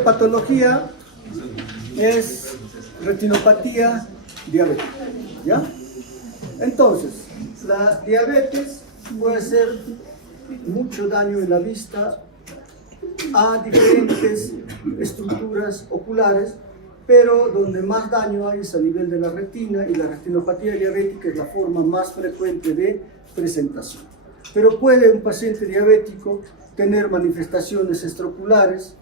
siguiente patología es retinopatía diabética, ¿ya? Entonces, la diabetes puede hacer mucho daño en la vista a diferentes estructuras oculares, pero donde más daño hay es a nivel de la retina, y la retinopatía diabética es la forma más frecuente de presentación. Pero puede un paciente diabético tener manifestaciones extraoculares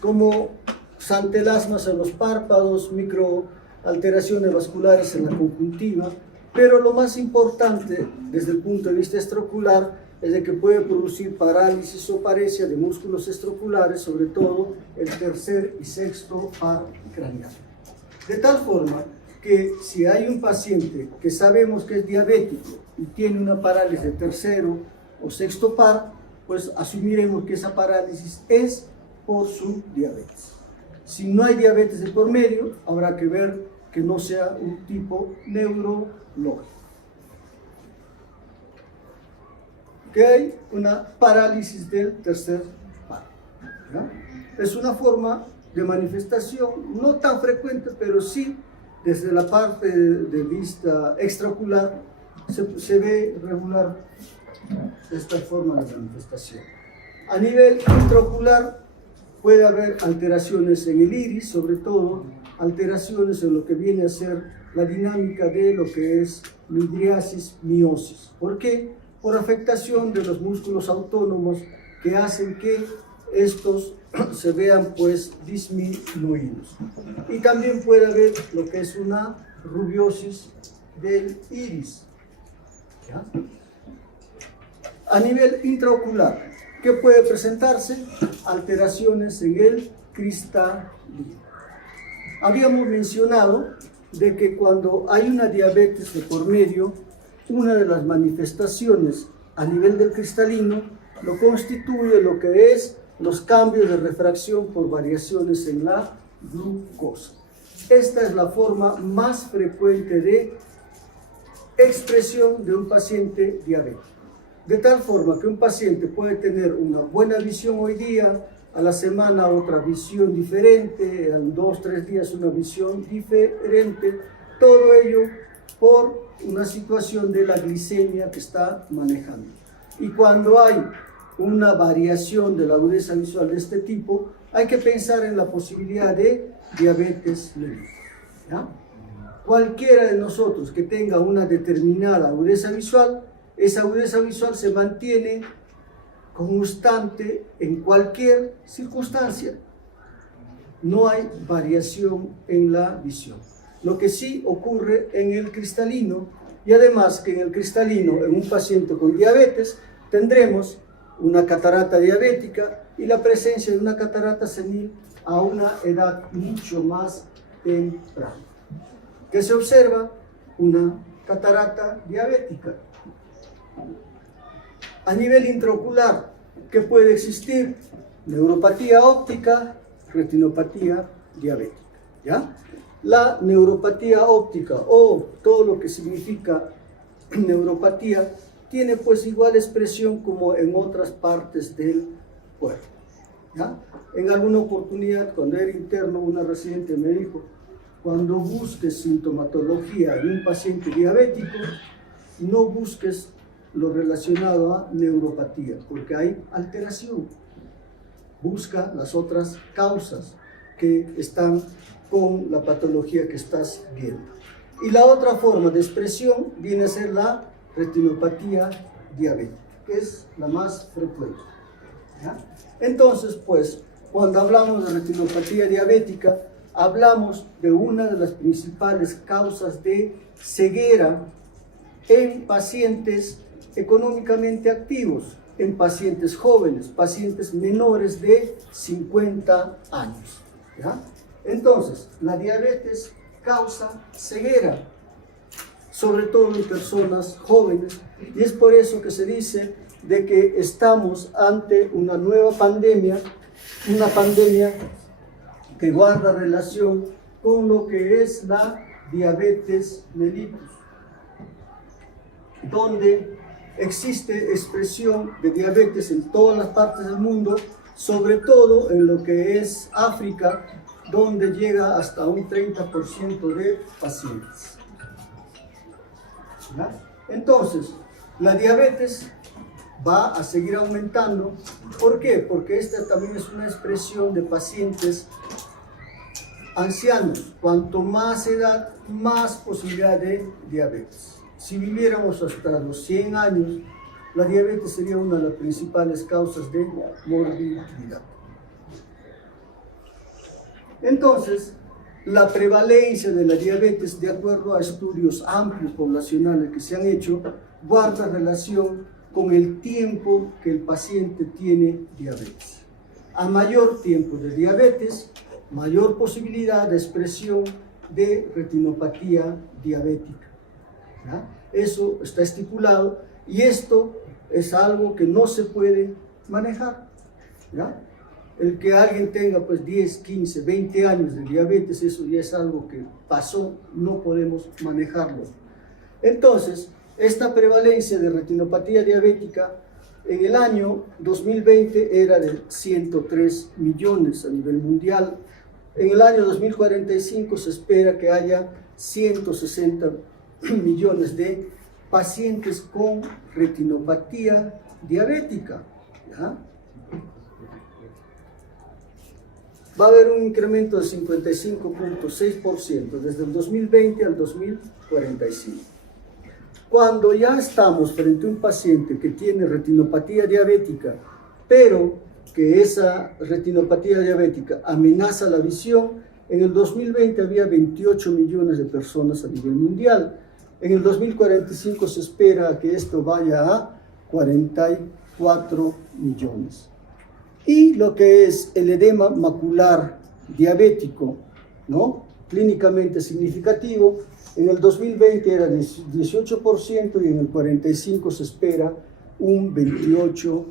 como xantelasmas en los párpados, microalteraciones vasculares en la conjuntiva, pero lo más importante desde el punto de vista extraocular es de que puede producir parálisis o paresia de músculos extraoculares, sobre todo el tercer y sexto par craneal. De tal forma que si hay un paciente que sabemos que es diabético y tiene una parálisis de tercero o sexto par, pues asumiremos que esa parálisis es por su diabetes. Si no hay diabetes de por medio, habrá que ver que no sea un tipo neurológico. Que hay una parálisis del tercer par, ¿ya? Es una forma de manifestación no tan frecuente, pero sí desde la parte de vista extraocular se ve regular esta forma de manifestación. A nivel intraocular puede haber alteraciones en el iris, sobre todo alteraciones en lo que viene a ser la dinámica de lo que es midriasis, miosis. ¿Por qué? Por afectación de los músculos autónomos que hacen que estos se vean pues disminuidos. Y también puede haber lo que es una rubiosis del iris, ¿ya? A nivel intraocular, ¿qué puede presentarse? Alteraciones en el cristalino. Habíamos mencionado de que cuando hay una diabetes de por medio, una de las manifestaciones a nivel del cristalino lo constituye lo que es los cambios de refracción por variaciones en la glucosa. Esta es la forma más frecuente de expresión de un paciente diabético. De tal forma que un paciente puede tener una buena visión hoy día, a la semana otra visión diferente, en 2 o 3 días una visión diferente, todo ello por una situación de la glicemia que está manejando. Y cuando hay una variación de la agudeza visual de este tipo, hay que pensar en la posibilidad de diabetes mellitus, ¿ya? Cualquiera de nosotros que tenga una determinada agudeza visual, esa agudeza visual se mantiene constante en cualquier circunstancia. No hay variación en la visión. Lo que sí ocurre en el cristalino, y además que en el cristalino, en un paciente con diabetes, tendremos una catarata diabética y la presencia de una catarata senil a una edad mucho más temprana. ¿Qué se observa? Una catarata diabética. A nivel intraocular, ¿qué puede existir? Neuropatía óptica, retinopatía diabética, ¿ya? La neuropatía óptica o todo lo que significa neuropatía tiene pues igual expresión como en otras partes del cuerpo, ¿ya? En alguna oportunidad, cuando era interno, una residente me dijo: cuando busques sintomatología de un paciente diabético, no busques lo relacionado a neuropatía, porque hay alteración. Busca las otras causas que están con la patología que estás viendo. Y la otra forma de expresión viene a ser la retinopatía diabética, que es la más frecuente, ¿ya? Entonces, pues, cuando hablamos de retinopatía diabética, hablamos de una de las principales causas de ceguera en pacientes económicamente activos, en pacientes jóvenes, pacientes menores de 50 años, ¿ya? Entonces, la diabetes causa ceguera, sobre todo en personas jóvenes, y es por eso que se dice de que estamos ante una nueva pandemia, una pandemia que guarda relación con lo que es la diabetes mellitus, donde existe expresión de diabetes en todas las partes del mundo, sobre todo en lo que es África, donde llega hasta un 30% de pacientes. ¿Ya? Entonces, la diabetes va a seguir aumentando. ¿Por qué? Porque esta también es una expresión de pacientes ancianos. Cuanto más edad, más posibilidad de diabetes. Si viviéramos hasta los 100 años, la diabetes sería una de las principales causas de morbilidad. Entonces, la prevalencia de la diabetes, de acuerdo a estudios amplios poblacionales que se han hecho, guarda relación con el tiempo que el paciente tiene diabetes. A mayor tiempo de diabetes, mayor posibilidad de expresión de retinopatía diabética. ¿Ya? Eso está estipulado y esto es algo que no se puede manejar. ¿Ya? El que alguien tenga pues 10, 15, 20 años de diabetes, eso ya es algo que pasó, no podemos manejarlo. Entonces, esta prevalencia de retinopatía diabética en el año 2020 era de 103 millones a nivel mundial. En el año 2045 se espera que haya 160 millones de pacientes con retinopatía diabética. ¿Ya? Va a haber un incremento de 55.6% desde el 2020 al 2045. Cuando ya estamos frente a un paciente que tiene retinopatía diabética, pero que esa retinopatía diabética amenaza la visión, en el 2020 había 28 millones de personas a nivel mundial. En el 2045 se espera que esto vaya a 44 millones. Y lo que es el edema macular diabético, ¿no? Clínicamente significativo, en el 2020 era de 18% y en el 45 se espera un 28%.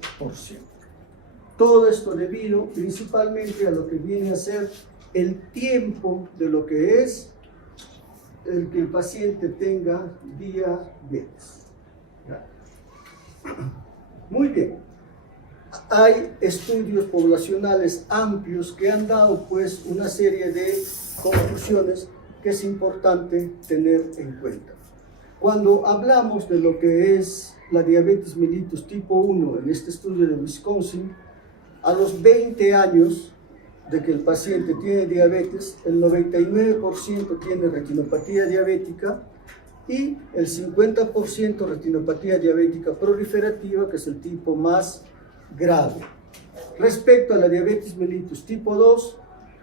Todo esto debido principalmente a lo que viene a ser el tiempo de lo que es el que el paciente tenga diabetes. ¿Ya? Muy bien. Hay estudios poblacionales amplios que han dado pues una serie de conclusiones que es importante tener en cuenta. Cuando hablamos de lo que es la diabetes mellitus tipo 1 en este estudio de Wisconsin, a los 20 años de que el paciente tiene diabetes, el 99% tiene retinopatía diabética y el 50% retinopatía diabética proliferativa, que es el tipo más grave. Respecto a la diabetes mellitus tipo 2,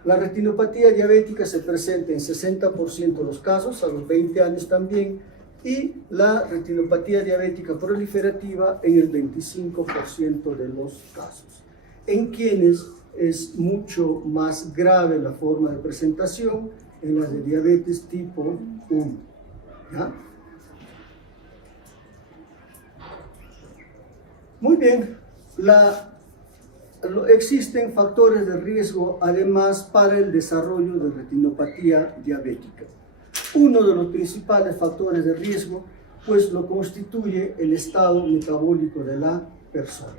la retinopatía diabética se presenta en 60% de los casos, a los 20 años también, y la retinopatía diabética proliferativa en el 25% de los casos. En quienes es mucho más grave la forma de presentación, en la de diabetes tipo 1. ¿Ya? Muy bien. Existen factores de riesgo además para el desarrollo de retinopatía diabética. Uno de los principales factores de riesgo pues lo constituye el estado metabólico de la persona.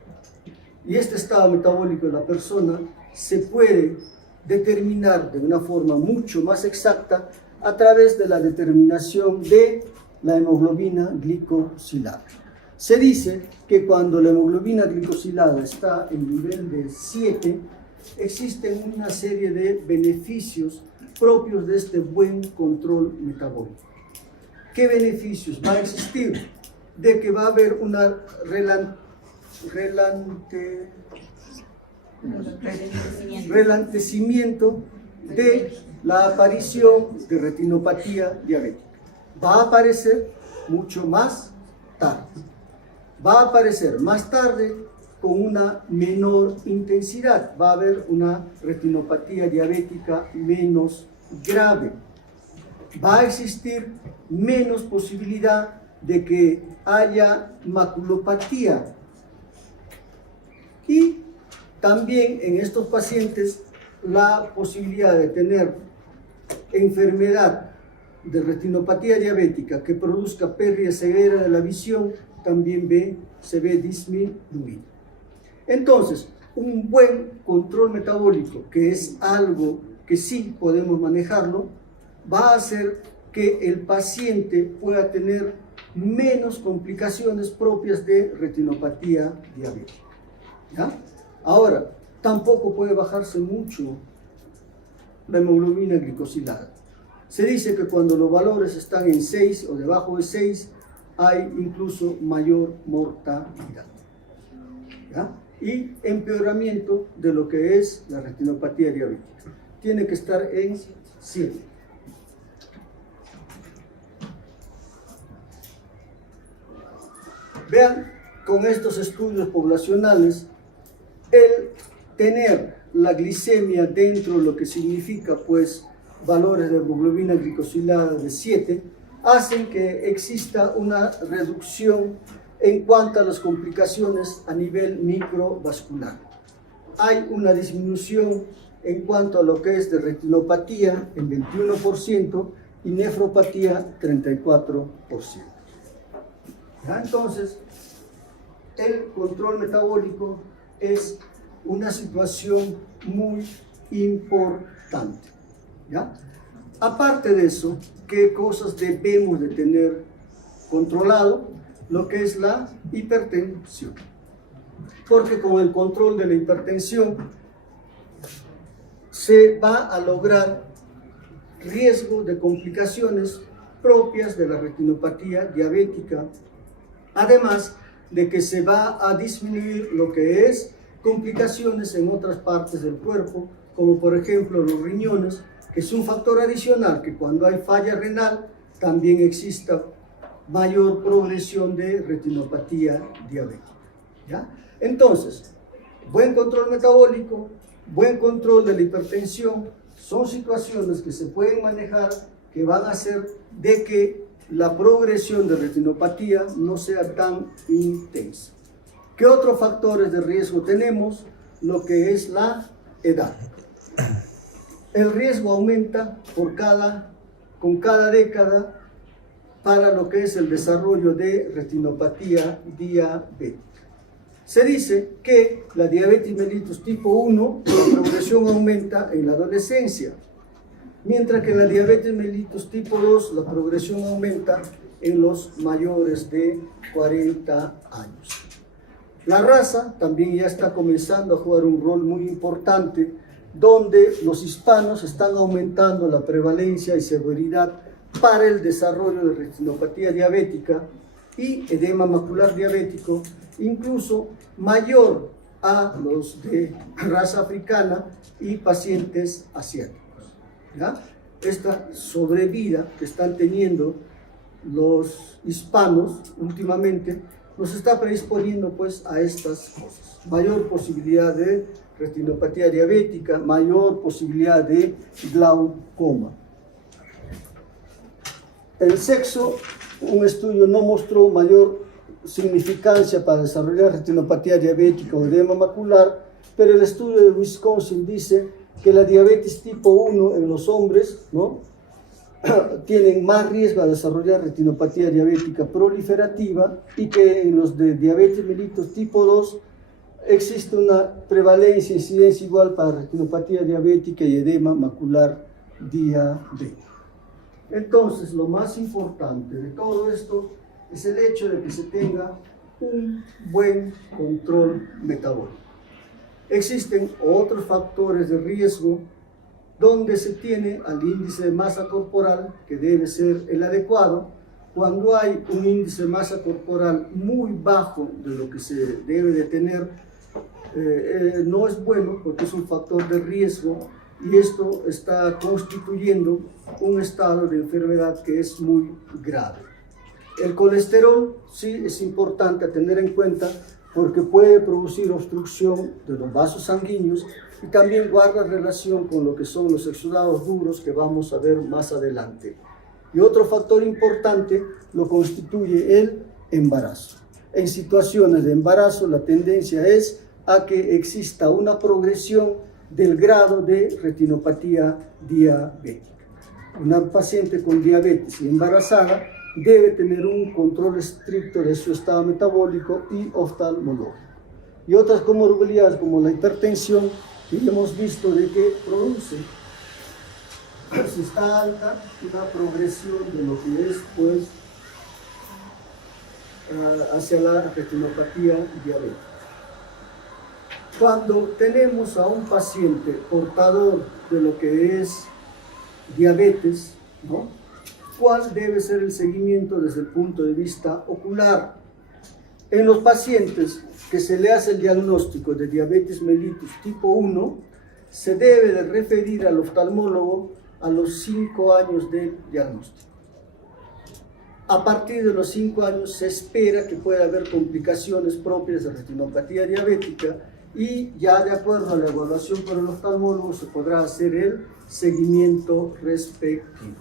Y este estado metabólico de la persona se puede determinar de una forma mucho más exacta a través de la determinación de la hemoglobina glicosilada. Se dice que cuando la hemoglobina glicosilada está en nivel de 7, existen una serie de beneficios propios de este buen control metabólico. ¿Qué beneficios va a existir? De que va a haber una relantecimiento de la aparición de retinopatía diabética. Va a aparecer mucho más tarde. Va a aparecer más tarde con una menor intensidad. Va a haber una retinopatía diabética menos grave. Va a existir menos posibilidad de que haya maculopatía. Y también en estos pacientes la posibilidad de tener enfermedad de retinopatía diabética que produzca pérdida severa de la visión también se ve disminuida. Entonces, Un buen control metabólico, que es algo que sí podemos manejarlo, va a hacer que el paciente pueda tener menos complicaciones propias de retinopatía diabética. ¿Ya? Ahora, tampoco puede bajarse mucho la hemoglobina glicosilada. Se dice que cuando los valores están en 6 o debajo de 6, hay incluso mayor mortalidad. ¿Ya? Y empeoramiento de lo que es la retinopatía diabética. Tiene que estar en 7. Vean, con estos estudios poblacionales, el tener la glicemia dentro de lo que significa, pues, valores de hemoglobina glicosilada de 7, hacen que exista una reducción en cuanto a las complicaciones a nivel microvascular. Hay una disminución en cuanto a lo que es de retinopatía en 21% y nefropatía 34%. ¿Ya? Entonces, el control metabólico es una situación muy importante. ¿Ya? Aparte de eso, ¿qué cosas debemos de tener controlado? Lo que es la hipertensión. Porque con el control de la hipertensión se va a lograr riesgo de complicaciones propias de la retinopatía diabética, además de que se va a disminuir lo que es complicaciones en otras partes del cuerpo, como por ejemplo los riñones, que es un factor adicional que cuando hay falla renal también exista mayor progresión de retinopatía diabética. ¿Ya? Entonces, buen control metabólico, buen control de la hipertensión, son situaciones que se pueden manejar, que van a hacer de que la progresión de retinopatía no sea tan intensa. ¿Qué otros factores de riesgo tenemos? Lo que es la edad. El riesgo aumenta con cada década para lo que es el desarrollo de retinopatía diabética. Se dice que la diabetes mellitus tipo 1, la progresión aumenta en la adolescencia, mientras que en la diabetes mellitus tipo 2, la progresión aumenta en los mayores de 40 años. La raza también ya está comenzando a jugar un rol muy importante, donde los hispanos están aumentando la prevalencia y severidad para el desarrollo de retinopatía diabética y edema macular diabético, incluso mayor a los de raza africana y pacientes asiáticos. ¿Ya? Esta sobrevida que están teniendo los hispanos últimamente nos está predisponiendo pues a estas cosas. Mayor posibilidad de retinopatía diabética, mayor posibilidad de glaucoma. El sexo, un estudio no mostró mayor significancia para desarrollar retinopatía diabética o edema macular, pero el estudio de Wisconsin dice que la diabetes tipo 1 en los hombres, ¿no?, tienen más riesgo a desarrollar retinopatía diabética proliferativa y que en los de diabetes mellitus tipo 2 existe una prevalencia, incidencia igual para retinopatía diabética y edema macular diabético. Entonces, lo más importante de todo esto es el hecho de que se tenga un buen control metabólico. Existen otros factores de riesgo donde se tiene al índice de masa corporal, que debe ser el adecuado. Cuando hay un índice de masa corporal muy bajo de lo que se debe de tener, no es bueno porque es un factor de riesgo y esto está constituyendo un estado de enfermedad que es muy grave. El colesterol sí es importante a tener en cuenta porque puede producir obstrucción de los vasos sanguíneos y también guarda relación con lo que son los exudados duros que vamos a ver más adelante. Y otro factor importante lo constituye el embarazo. En situaciones de embarazo la tendencia es a que exista una progresión del grado de retinopatía diabética. Una paciente con diabetes y embarazada debe tener un control estricto de su estado metabólico y oftalmológico. y otras comorbilidades como la hipertensión, que hemos visto de que produce, si está alta, una progresión de lo que es, pues, hacia la retinopatía diabética. Cuando tenemos a un paciente portador de lo que es diabetes, ¿no? ¿Cuál debe ser el seguimiento desde el punto de vista ocular? En los pacientes que se le hace el diagnóstico de diabetes mellitus tipo 1, se debe de referir al oftalmólogo a los 5 años de diagnóstico. A partir de los 5 años se espera que pueda haber complicaciones propias de retinopatía diabética y ya de acuerdo a la evaluación por el oftalmólogo se podrá hacer el seguimiento respectivo.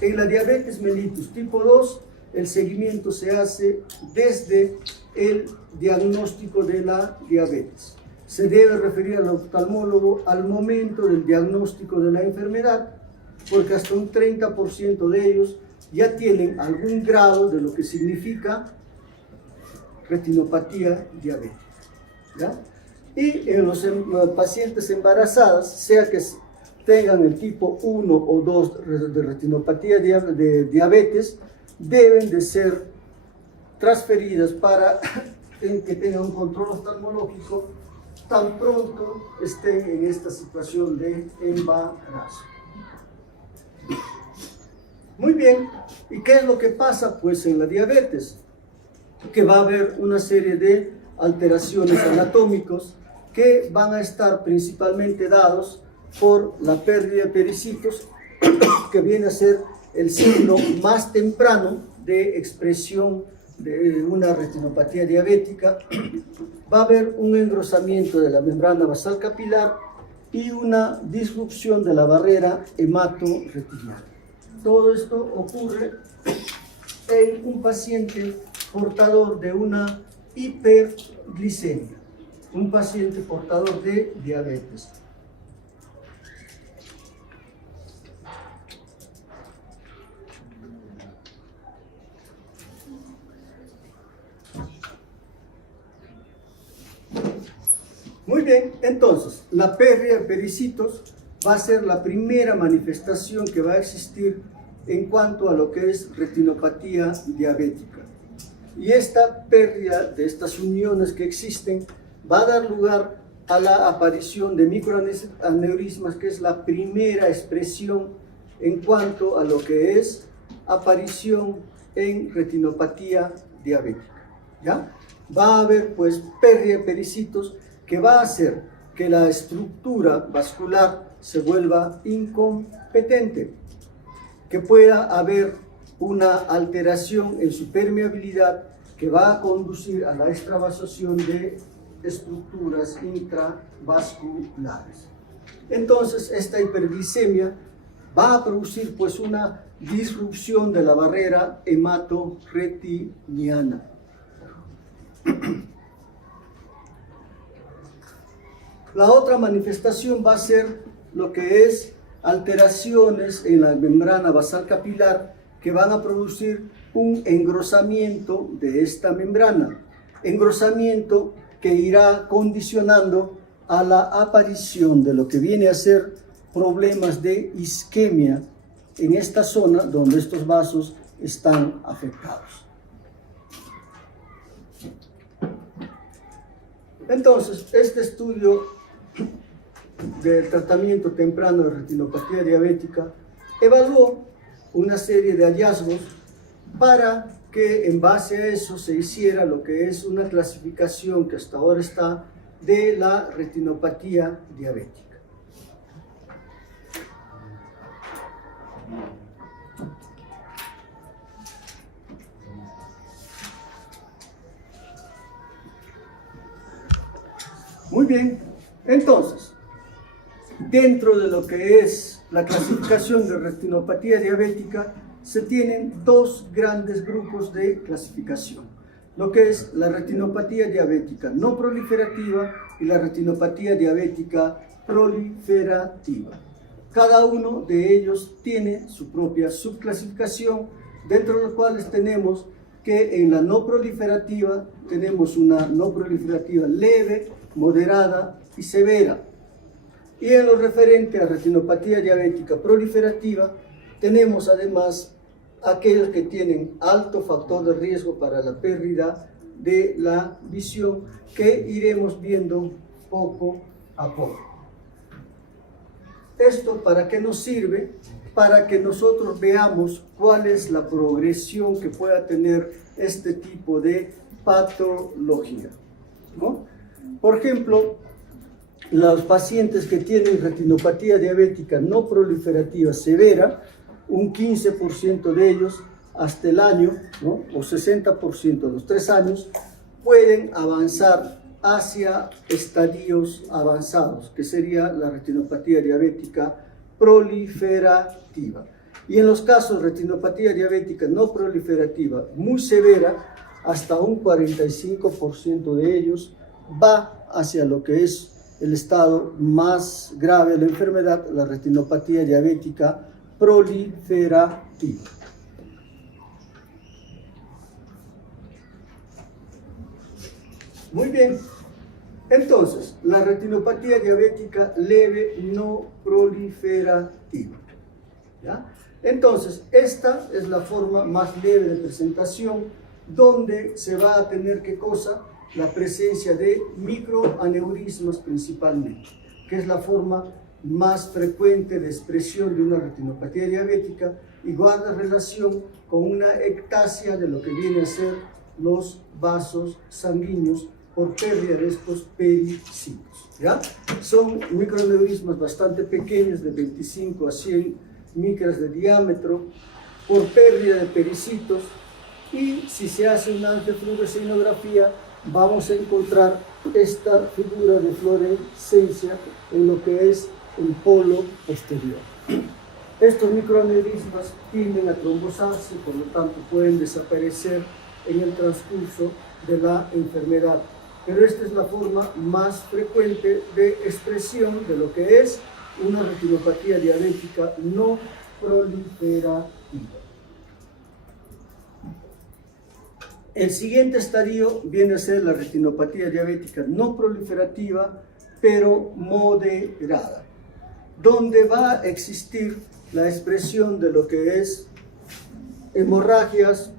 En la diabetes mellitus tipo 2, el seguimiento se hace desde el diagnóstico de la diabetes. Se debe referir al oftalmólogo al momento del diagnóstico de la enfermedad, porque hasta un 30% de ellos ya tienen algún grado de lo que significa retinopatía diabética, ¿ya? Y en los pacientes embarazadas, sea que tengan el tipo 1 o 2 de retinopatía de diabetes, deben de ser transferidas para que tengan un control oftalmológico tan pronto estén en esta situación de embarazo. Muy bien, ¿y qué es lo que pasa? Pues en la diabetes, que va a haber una serie de alteraciones anatómicas que van a estar principalmente dados por la pérdida de pericitos, que viene a ser el signo más temprano de expresión de una retinopatía diabética. Va a haber un engrosamiento de la membrana basal capilar y una disrupción de la barrera hemato-retiniana. Todo esto ocurre en un paciente portador de una hiperglicemia, un paciente portador de diabetes. Muy bien, entonces, la pérdida de pericitos va a ser la primera manifestación que va a existir en cuanto a lo que es retinopatía diabética. Y esta pérdida de estas uniones que existen va a dar lugar a la aparición de microaneurismas, que es la primera expresión en cuanto a lo que es aparición en retinopatía diabética, ¿ya? Va a haber pues pérdida de pericitos que va a hacer que la estructura vascular se vuelva incompetente, que pueda haber una alteración en su permeabilidad que va a conducir a la extravasación de estructuras intravasculares. Entonces, esta hiperglicemia va a producir pues una disrupción de la barrera hemato-retiniana. La otra manifestación va a ser lo que es alteraciones en la membrana basal capilar que van a producir un engrosamiento de esta membrana. Engrosamiento que irá condicionando a la aparición de lo que viene a ser problemas de isquemia en esta zona donde estos vasos están afectados. Entonces, este estudio del tratamiento temprano de retinopatía diabética evaluó una serie de hallazgos para que en base a eso se hiciera lo que es una clasificación que hasta ahora está de la retinopatía diabética. Muy bien, entonces, dentro de lo que es la clasificación de retinopatía diabética, se tienen dos grandes grupos de clasificación, lo que es la retinopatía diabética no proliferativa y la retinopatía diabética proliferativa. Cada uno de ellos tiene su propia subclasificación, dentro de los cuales tenemos que en la no proliferativa tenemos una no proliferativa leve, moderada y severa. Y en lo referente a retinopatía diabética proliferativa, tenemos además aquellos que tienen alto factor de riesgo para la pérdida de la visión, que iremos viendo poco a poco. ¿Esto para qué nos sirve? Para que nosotros veamos cuál es la progresión que pueda tener este tipo de patología, ¿no? Por ejemplo, los pacientes que tienen retinopatía diabética no proliferativa severa, un 15% de ellos hasta el año, ¿no? O 60% a los 3 años, pueden avanzar hacia estadios avanzados, que sería la retinopatía diabética proliferativa. Y en los casos de retinopatía diabética no proliferativa muy severa, hasta un 45% de ellos va hacia lo que es el estado más grave de la enfermedad, la retinopatía diabética proliferativa. Muy bien, entonces, la retinopatía diabética leve no proliferativa, ¿ya? Entonces, esta es la forma más leve de presentación, donde se va a tener, ¿qué cosa? La presencia de microaneurismas principalmente, que es la forma más frecuente de expresión de una retinopatía diabética y guarda relación con una ectasia de lo que viene a ser los vasos sanguíneos por pérdida de estos pericitos, ¿ya? Son microaneurismas bastante pequeños, de 25 a 100 micras de diámetro, por pérdida de pericitos, y si se hace una angiofluorescein-grafía vamos a encontrar esta figura de fluorescencia en lo que es el polo posterior. Estos microaneurismas tienden a trombosarse, por lo tanto pueden desaparecer en el transcurso de la enfermedad. Pero esta es la forma más frecuente de expresión de lo que es una retinopatía diabética no proliferativa. El siguiente estadio viene a ser la retinopatía diabética no proliferativa, pero moderada, donde va a existir la expresión de lo que es hemorragias,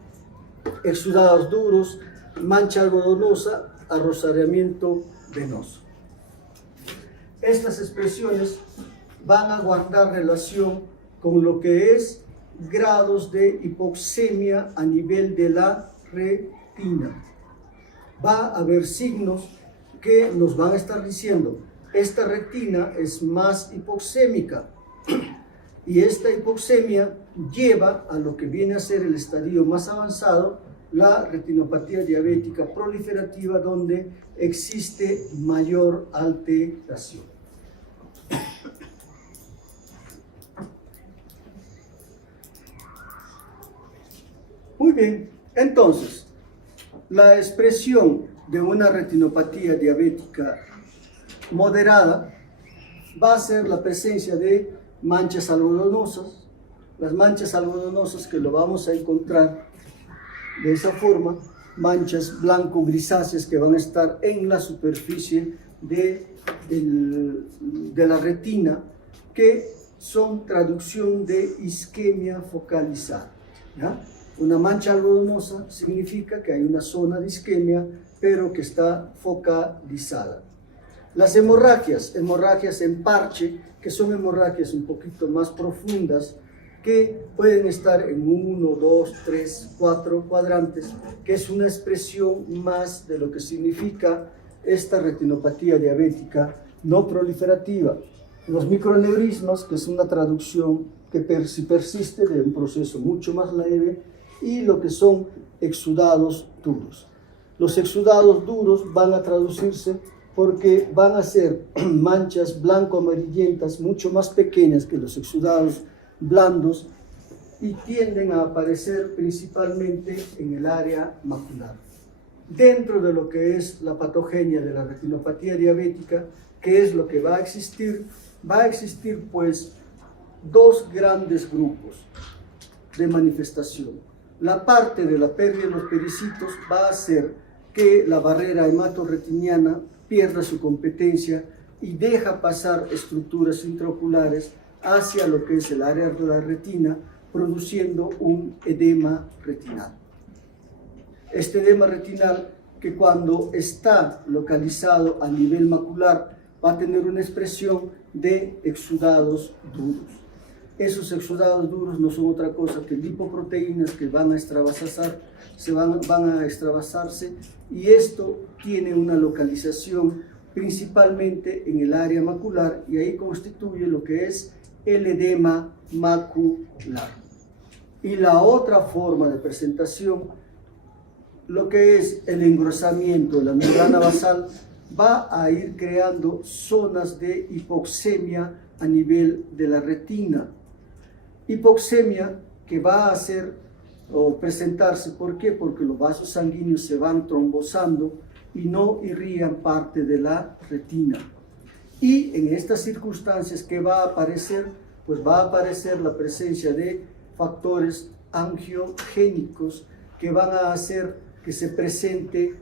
exudados duros, mancha algodonosa, arrosariamiento venoso. Estas expresiones van a guardar relación con lo que es grados de hipoxemia a nivel de la retina. Va a haber signos que nos van a estar diciendo: esta retina es más hipoxémica, y esta hipoxemia lleva a lo que viene a ser el estadio más avanzado, la retinopatía diabética proliferativa, donde existe mayor alteración. Muy bien, entonces, la expresión de una retinopatía diabética moderada va a ser la presencia de manchas algodonosas. Las manchas algodonosas, que lo vamos a encontrar de esa forma, manchas blanco-grisáceas que van a estar en la superficie de la retina, que son traducción de isquemia focalizada, ¿ya? Una mancha algodonosa significa que hay una zona de isquemia, pero que está focalizada. Las hemorragias en parche, que son hemorragias un poquito más profundas, que pueden estar en 1, 2, 3, 4 cuadrantes, que es una expresión más de lo que significa esta retinopatía diabética no proliferativa. Los microaneurismas, que es una traducción que persiste de un proceso mucho más leve, y lo que son exudados duros. Los exudados duros van a traducirse porque van a ser manchas blanco-amarillentas mucho más pequeñas que los exudados blandos, y tienden a aparecer principalmente en el área macular. Dentro de lo que es la patogenia de la retinopatía diabética, ¿qué es lo que va a existir? Va a existir pues dos grandes grupos de manifestación. la parte de la pérdida de los pericitos va a hacer que la barrera hematorretiniana pierda su competencia y deja pasar estructuras intraoculares hacia lo que es el área de la retina, produciendo un edema retinal. Este edema retinal, que cuando está localizado a nivel macular, va a tener una expresión de exudados duros. Esos exudados duros no son otra cosa que lipoproteínas que van a extravasarse, y esto tiene una localización principalmente en el área macular, y ahí constituye lo que es el edema macular. Y la otra forma de presentación, lo que es el engrosamiento de la membrana basal, va a ir creando zonas de hipoxemia a nivel de la retina. Hipoxemia que va a hacer o presentarse, ¿por qué? Porque los vasos sanguíneos se van trombosando y no irrían parte de la retina. Y en estas circunstancias, ¿qué va a aparecer? Pues va a aparecer la presencia de factores angiogénicos que van a hacer que se presente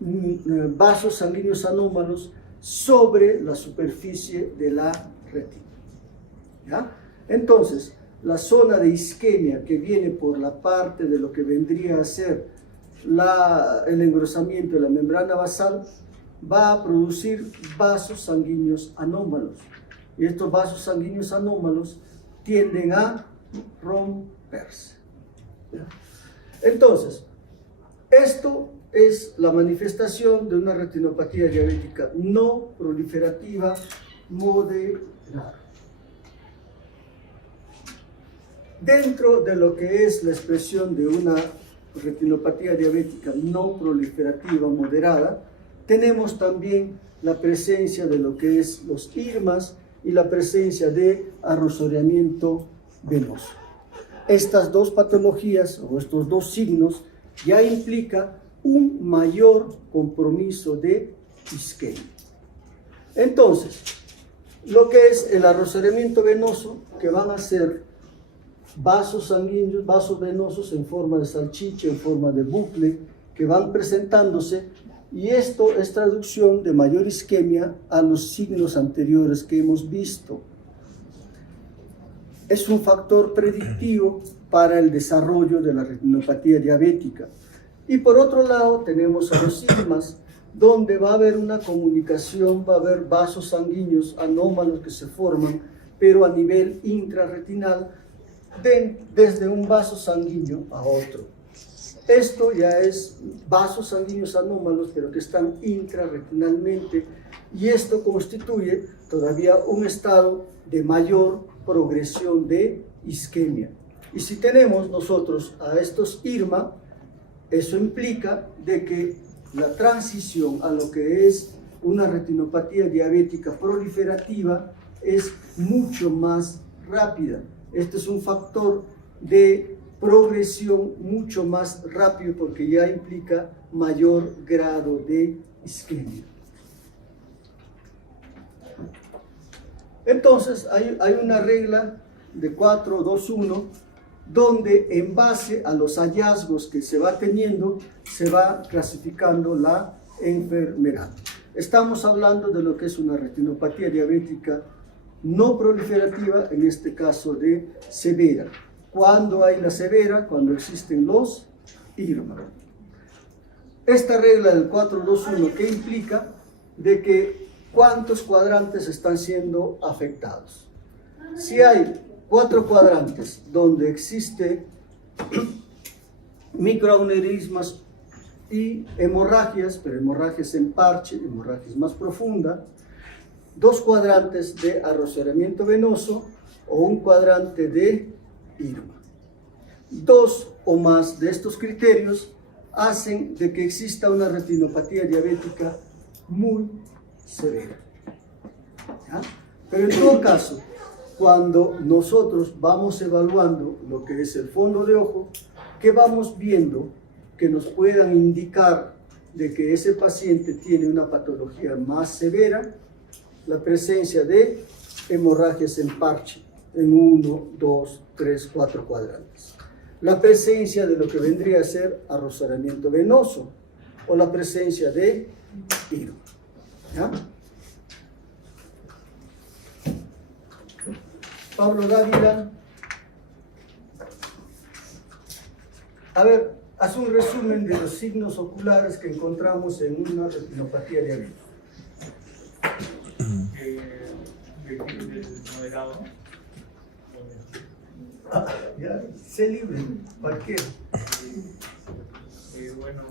vasos sanguíneos anómalos sobre la superficie de la retina. ¿Ya? Entonces, la zona de isquemia que viene por la parte de lo que vendría a ser el engrosamiento de la membrana basal va a producir vasos sanguíneos anómalos. Y estos vasos sanguíneos anómalos tienden a romperse. ¿Ya? Entonces, esto es la manifestación de una retinopatía diabética no proliferativa moderada. Dentro de lo que es la expresión de una retinopatía diabética no proliferativa moderada, tenemos también la presencia de lo que es los irmas y la presencia de arrosoreamiento venoso. Estas dos patologías o estos dos signos ya implican un mayor compromiso de isquemia. Entonces, lo que es el arrosoreamiento venoso, que van a ser vasos sanguíneos, vasos venosos en forma de salchicha, en forma de bucle, que van presentándose, y esto es traducción de mayor isquemia a los signos anteriores que hemos visto. Es un factor predictivo para el desarrollo de la retinopatía diabética. Y por otro lado tenemos a los sigmas, donde va a haber una comunicación, va a haber vasos sanguíneos anómalos que se forman, pero a nivel intrarretinal, desde un vaso sanguíneo a otro. Esto ya es vasos sanguíneos anómalos, pero que están intrarretinalmente, y esto constituye todavía un estado de mayor progresión de isquemia. Y si tenemos nosotros a estos IRMA, eso implica de que la transición a lo que es una retinopatía diabética proliferativa es mucho más rápida. Este es un factor de progresión mucho más rápido porque ya implica mayor grado de isquemia. Entonces hay una regla de 4-2-1 donde en base a los hallazgos que se va teniendo se va clasificando la enfermedad. Estamos hablando de lo que es una retinopatía diabética no proliferativa, en este caso de severa. ¿Cuándo hay la severa? Cuando existen los IRMA. Esta regla del 4-2-1, ¿qué implica? De que cuántos cuadrantes están siendo afectados. Si hay 4 cuadrantes donde existe microaneurismas y hemorragias, pero hemorragias en parche, hemorragias más profundas, 2 cuadrantes de arroceramiento venoso o un cuadrante de IRMA. 2 o más de estos criterios hacen de que exista una retinopatía diabética muy severa. ¿Ya? Pero en todo caso, cuando nosotros vamos evaluando lo que es el fondo de ojo, ¿qué vamos viendo que nos puedan indicar de que ese paciente tiene una patología más severa? La presencia de hemorragias en parche, en 1, 2, 3, 4 cuadrantes. la presencia de lo que vendría a ser arrozamiento venoso o la presencia de IRMA. ¿Ya? Pablo Dávila, a ver, haz un resumen de los signos oculares que encontramos en una retinopatía diabética. Del moderado. Ya, sé libre, cualquiera. Bueno,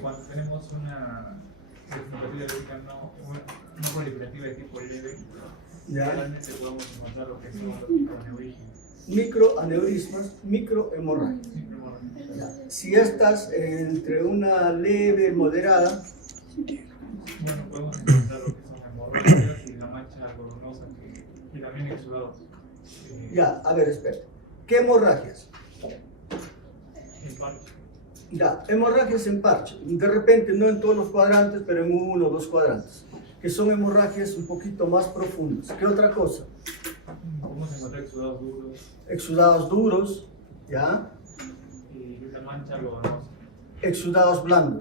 cuando tenemos una retinopatía diabética no proliferativa de tipo leve, Ya. realmente podemos encontrar lo que son los microaneurismas. Microaneurismas, microhemorragias. Si ya estás entre una leve, moderada, Bueno, podemos encontrar lo que son hemorragias y la mancha algodonosa y también exudados. ya, a ver, espera. ¿Qué hemorragias? En parche. Ya, hemorragias en parche. De repente, no en todos los cuadrantes, pero en uno o dos cuadrantes. Que son hemorragias un poquito más profundas. ¿Qué otra cosa? Podemos encontrar exudados duros Exudados duros, ¿ya? y la mancha algodonosa. Exudados blandos.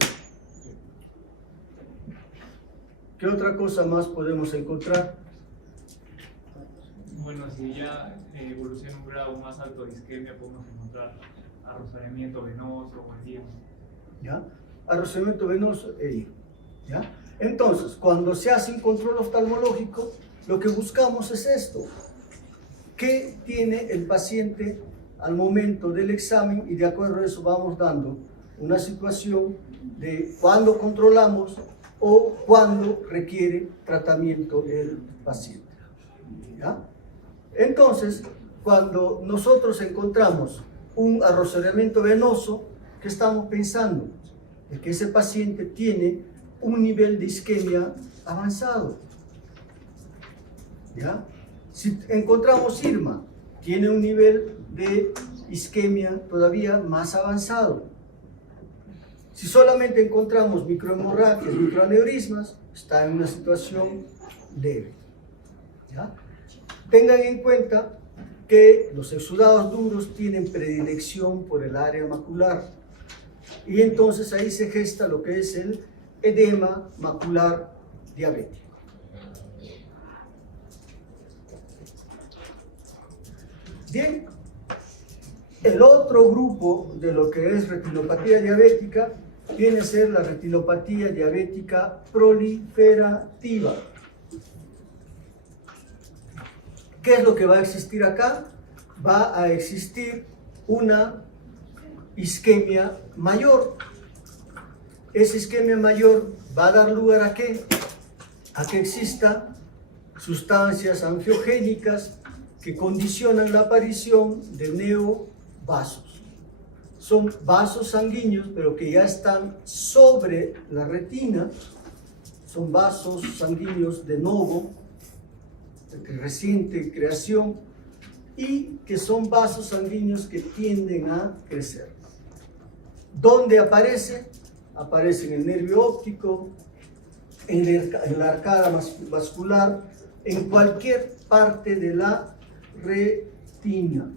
¿Qué otra cosa más podemos encontrar? Bueno, si ya evoluciona un grado más alto de isquemia, podemos encontrar arrozamiento venoso o edema. ¿Ya? Arrozamiento venoso e IRMA, ¿ya? Entonces, cuando se hace un control oftalmológico, lo que buscamos es esto. ¿Qué tiene el paciente al momento del examen? Y de acuerdo a eso vamos dando una situación de cuándo controlamos o cuándo requiere tratamiento el paciente, ¿ya? Entonces, cuando nosotros encontramos un arrozamiento venoso, ¿qué estamos pensando? De que ese paciente tiene un nivel de isquemia avanzado, ¿ya? Si encontramos IRMA, tiene un nivel de isquemia todavía más avanzado. Si solamente encontramos microhemorragias, microaneurismas, está en una situación leve, ¿ya? Tengan en cuenta que los exudados duros tienen predilección por el área macular y entonces ahí se gesta lo que es el edema macular diabético. Bien, el otro grupo de lo que es retinopatía diabética viene a ser la retinopatía diabética proliferativa. ¿Qué es lo que va a existir acá? Va a existir una isquemia mayor. Esa isquemia mayor va a dar lugar ¿a qué? A que exista sustancias angiogénicas que condicionan la aparición de neovasos. Son vasos sanguíneos, pero que ya están sobre la retina. Son vasos sanguíneos de novo, de reciente creación, y que son vasos sanguíneos que tienden a crecer. ¿Dónde aparece? Aparece en el nervio óptico, en la arcada vascular, en cualquier parte de la retina.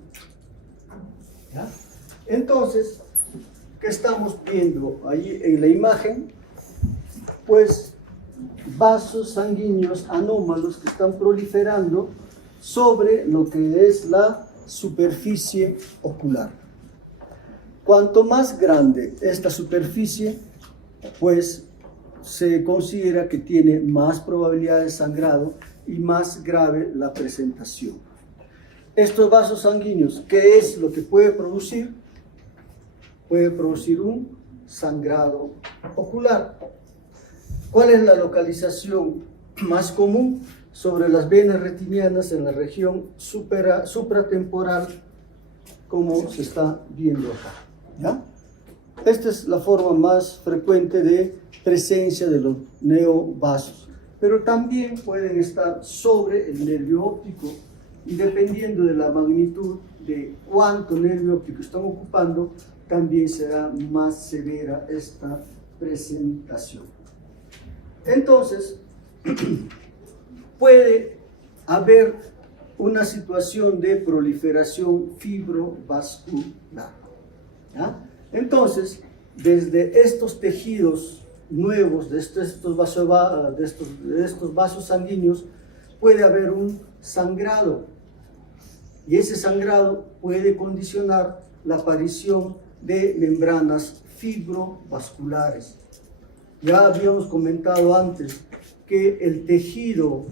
¿Ya? Entonces, ¿qué estamos viendo ahí en la imagen? Pues vasos sanguíneos anómalos que están proliferando sobre lo que es la superficie ocular. Cuanto más grande esta superficie, pues se considera que tiene más probabilidad de sangrado y más grave la presentación. Estos vasos sanguíneos, ¿qué es lo que puede producir? Puede producir un sangrado ocular. ¿Cuál es la localización más común? Sobre las venas retinianas en la región supratemporal, como se está viendo acá, ¿ya? Esta es la forma más frecuente de presencia de los neovasos, pero también pueden estar sobre el nervio óptico y dependiendo de la magnitud de cuánto nervio óptico están ocupando, también será más severa esta presentación. Entonces, puede haber una situación de proliferación fibrovascular. ¿ya? Entonces, desde estos tejidos nuevos, de estos vasos sanguíneos, puede haber un sangrado. Y ese sangrado puede condicionar la aparición de membranas fibrovasculares. Ya habíamos comentado antes que el tejido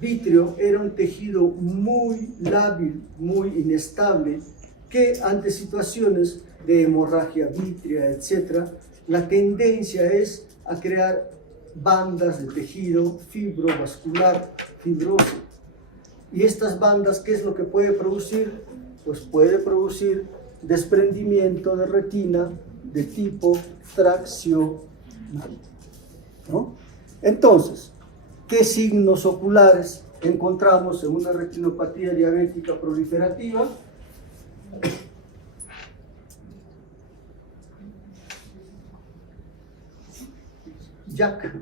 vítreo era un tejido muy lábil, muy inestable, que ante situaciones de hemorragia vítrea, etc., la tendencia es a crear bandas de tejido fibrovascular, fibroso. Y estas bandas, ¿qué es lo que puede producir? Pues puede producir desprendimiento de retina de tipo traccional, ¿no? Entonces, ¿qué signos oculares encontramos en una retinopatía diabética proliferativa? Jack.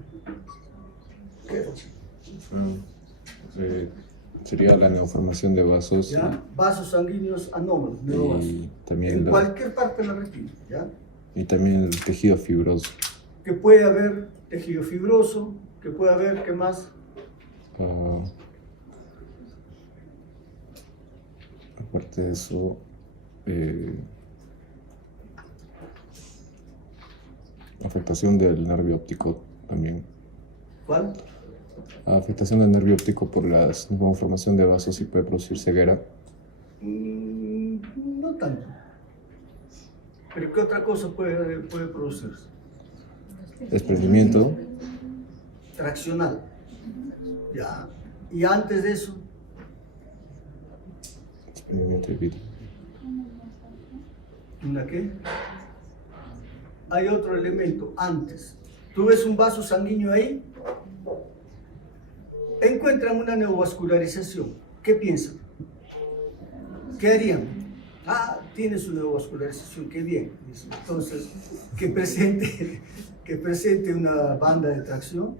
Sería la neoformación de vasos ¿Ya? Vasos sanguíneos anómalos, y también en cualquier parte de la retina, ¿ya? Y también el tejido fibroso. Que puede haber tejido fibroso, que puede haber, ¿qué más? Aparte de eso, afectación del nervio óptico también. ¿Cuál? Afectación del nervio óptico por la formación de vasos y puede producir ceguera. No tanto. ¿Pero qué otra cosa puede producirse? Desprendimiento. Traccional. Ya. Y antes de eso, Desprendimiento de vidrio. ¿una qué? Hay otro elemento antes. Tú ves un vaso sanguíneo ahí, encuentran una neovascularización. ¿Qué piensan? ¿Qué harían? Tiene su neovascularización, qué bien. Entonces, que presente una banda de tracción,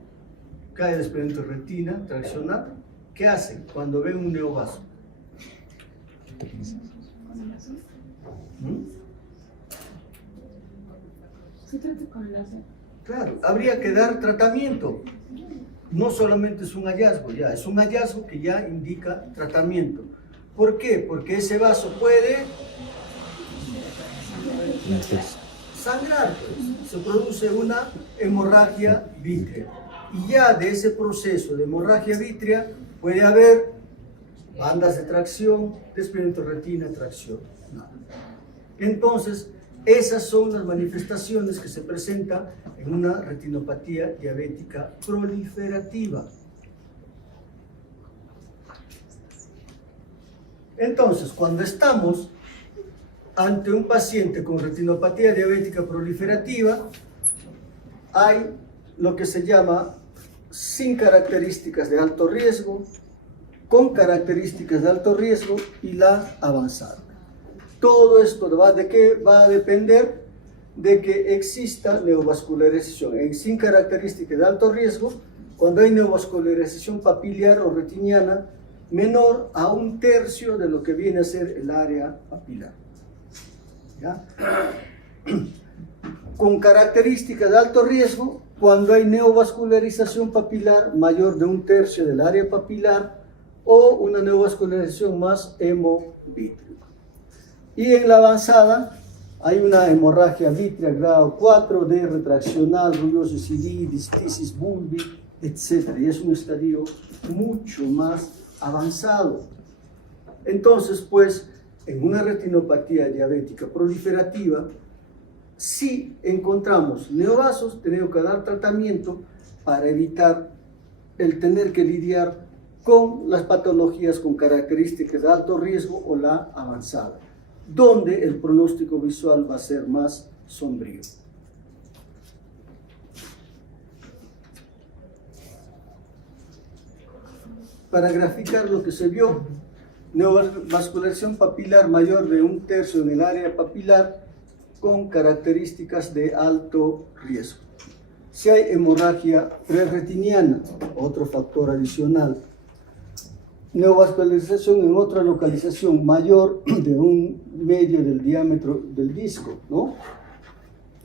cae desprendimiento de retina, traccional. ¿Qué hacen cuando ven un neovaso? Claro, habría que dar tratamiento. No solamente es un hallazgo, ya es un hallazgo que ya indica tratamiento. ¿Por qué? Porque ese vaso puede sangrar, pues. Se produce una hemorragia vítrea. Y ya de ese proceso de hemorragia vítrea puede haber bandas de tracción, desprendimiento de retina, tracción. Entonces, esas son las manifestaciones que se presentan en una retinopatía diabética proliferativa. Entonces, cuando estamos ante un paciente con retinopatía diabética proliferativa, hay lo que se llama sin características de alto riesgo, con características de alto riesgo y la avanzada. Todo esto ¿de qué va a depender? De que exista neovascularización. Sin características de alto riesgo, cuando hay neovascularización papiliar o retiniana menor a 1/3 de lo que viene a ser el área papilar. ¿Ya? Con características de alto riesgo, cuando hay neovascularización papilar mayor de 1/3 del área papilar o una neovascularización más hemovítrea. Y en la avanzada hay una hemorragia vítrea grado 4 de retraccional, rugoso CD, distisis bulbi, etc. Y es un estadio mucho más avanzado. Entonces, pues, en una retinopatía diabética proliferativa, si encontramos neovasos, tenemos que dar tratamiento para evitar el tener que lidiar con las patologías con características de alto riesgo o la avanzada, donde el pronóstico visual va a ser más sombrío. Para graficar lo que se vio, neovascularización papilar mayor de 1/3 en el área papilar con características de alto riesgo. Si hay hemorragia prerretiniana, otro factor adicional, neovascularización en otra localización mayor de 1/2 del diámetro del disco, ¿no?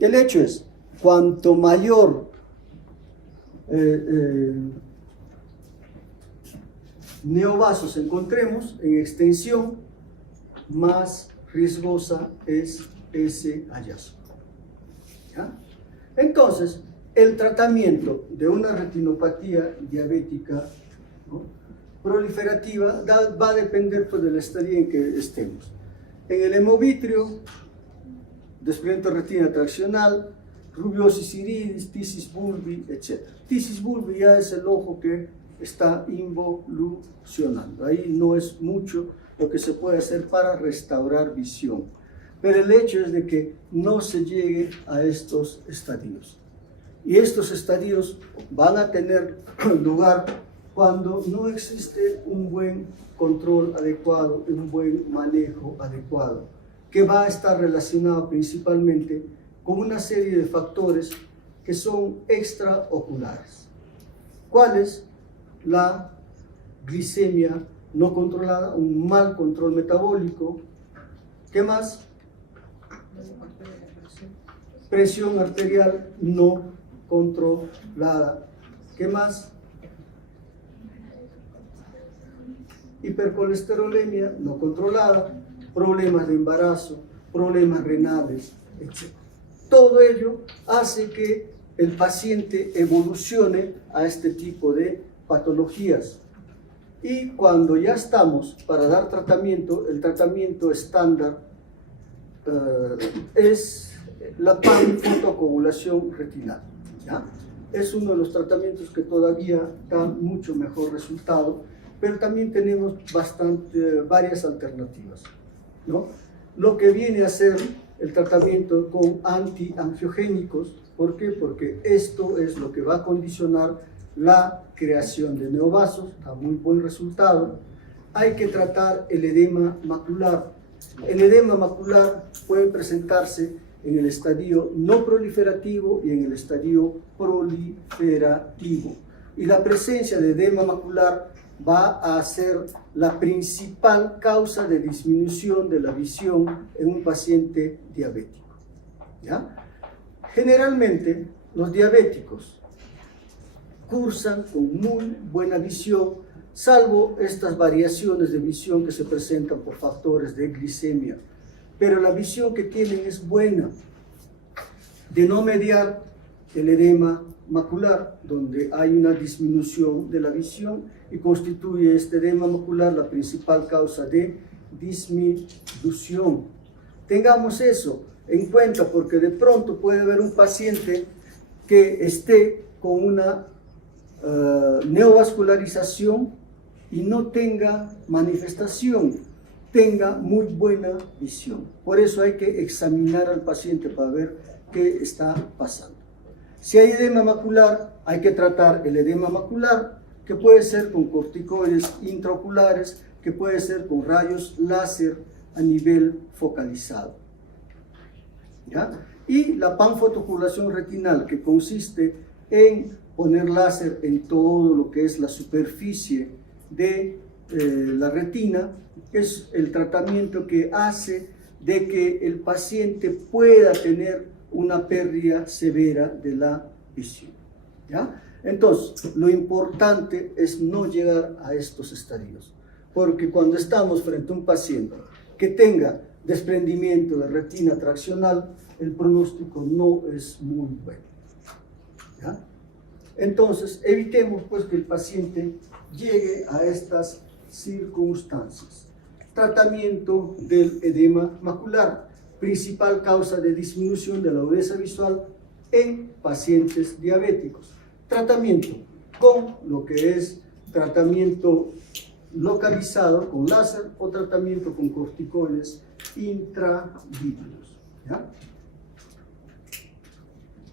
El hecho es, cuanto mayor neovasos encontremos en extensión, más riesgosa es ese hallazgo. ¿Ya? Entonces, el tratamiento de una retinopatía diabética, ¿no?, proliferativa va a depender, pues, del estadio en que estemos. En el hemovitrio, desprendimiento de retina traccional, rubiosis iridis, tisis bulbi, etc. Tisis bulbi ya es el ojo que está involucionando. Ahí no es mucho lo que se puede hacer para restaurar visión. Pero el hecho es de que no se llegue a estos estadios. Y estos estadios van a tener lugar cuando no existe un buen control adecuado, un buen manejo adecuado, que va a estar relacionado principalmente con una serie de factores que son extraoculares. ¿Cuáles? La glicemia no controlada, un mal control metabólico. ¿Qué más? Presión arterial no controlada. ¿Qué más? Hipercolesterolemia no controlada, problemas de embarazo, problemas renales, etc. Todo ello hace que el paciente evolucione a este tipo de patologías. Y cuando ya estamos para dar tratamiento, el tratamiento estándar es la panfotocoagulación retinal, ¿ya? Es uno de los tratamientos que todavía da mucho mejor resultado, pero también tenemos varias alternativas, ¿no? Lo que viene a ser el tratamiento con antiangiogénicos. ¿Por qué? Porque esto es lo que va a condicionar la creación de neovasos, da muy buen resultado. Hay que tratar el edema macular. El edema macular puede presentarse en el estadio no proliferativo y en el estadio proliferativo. Y la presencia de edema macular va a ser la principal causa de disminución de la visión en un paciente diabético, ¿ya? Generalmente, los diabéticos cursan con muy buena visión, salvo estas variaciones de visión que se presentan por factores de glicemia, pero la visión que tienen es buena, de no mediar el edema macular, donde hay una disminución de la visión y constituye este edema macular la principal causa de disminución. Tengamos eso en cuenta, porque de pronto puede haber un paciente que esté con una neovascularización y no tenga manifestación, tenga muy buena visión. Por eso hay que examinar al paciente para ver qué está pasando. Si hay edema macular, hay que tratar el edema macular, que puede ser con corticoides intraoculares, que puede ser con rayos láser a nivel focalizado, ¿ya? Y la panfotocoagulación retinal, que consiste en poner láser en todo lo que es la superficie de la retina, es el tratamiento que hace de que el paciente pueda tener una pérdida severa de la visión, ¿ya? Entonces, lo importante es no llegar a estos estadios, porque cuando estamos frente a un paciente que tenga desprendimiento de retina traccional, el pronóstico no es muy bueno, ¿ya? Entonces, evitemos, pues, que el paciente llegue a estas circunstancias. Tratamiento del edema macular, principal causa de disminución de la agudeza visual en pacientes diabéticos. Tratamiento con lo que es tratamiento localizado con láser o tratamiento con corticoides intravítricos, ¿ya?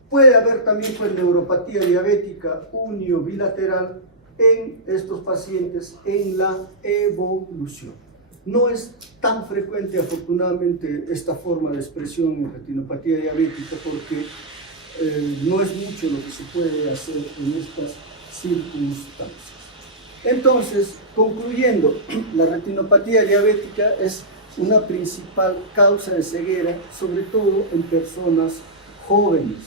Puede haber también, pues, neuropatía diabética unio bilateral en estos pacientes en la evolución. No es tan frecuente, afortunadamente, esta forma de expresión en retinopatía diabética, porque no es mucho lo que se puede hacer en estas circunstancias. Entonces, concluyendo, la retinopatía diabética es una principal causa de ceguera, sobre todo en personas jóvenes.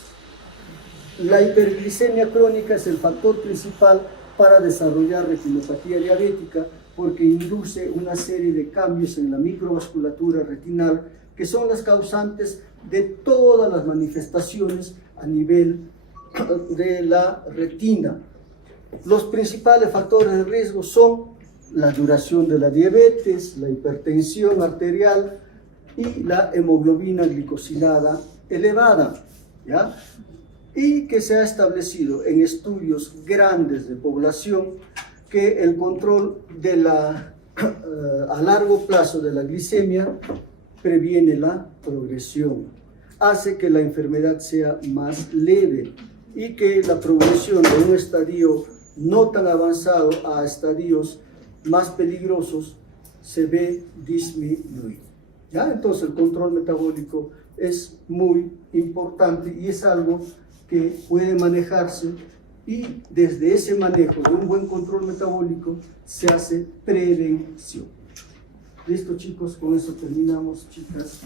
La hiperglicemia crónica es el factor principal para desarrollar retinopatía diabética porque induce una serie de cambios en la microvasculatura retinal que son las causantes de todas las manifestaciones a nivel de la retina. Los principales factores de riesgo son la duración de la diabetes, la hipertensión arterial y la hemoglobina glicosilada elevada, ¿ya? Y que se ha establecido en estudios grandes de población que el control de a largo plazo de la glicemia previene la progresión, hace que la enfermedad sea más leve y que la progresión de un estadio no tan avanzado a estadios más peligrosos se ve disminuido. ¿Ya? Entonces el control metabólico es muy importante y es algo que puede manejarse y desde ese manejo de un buen control metabólico se hace prevención. Listo, chicos, con eso terminamos, chicas.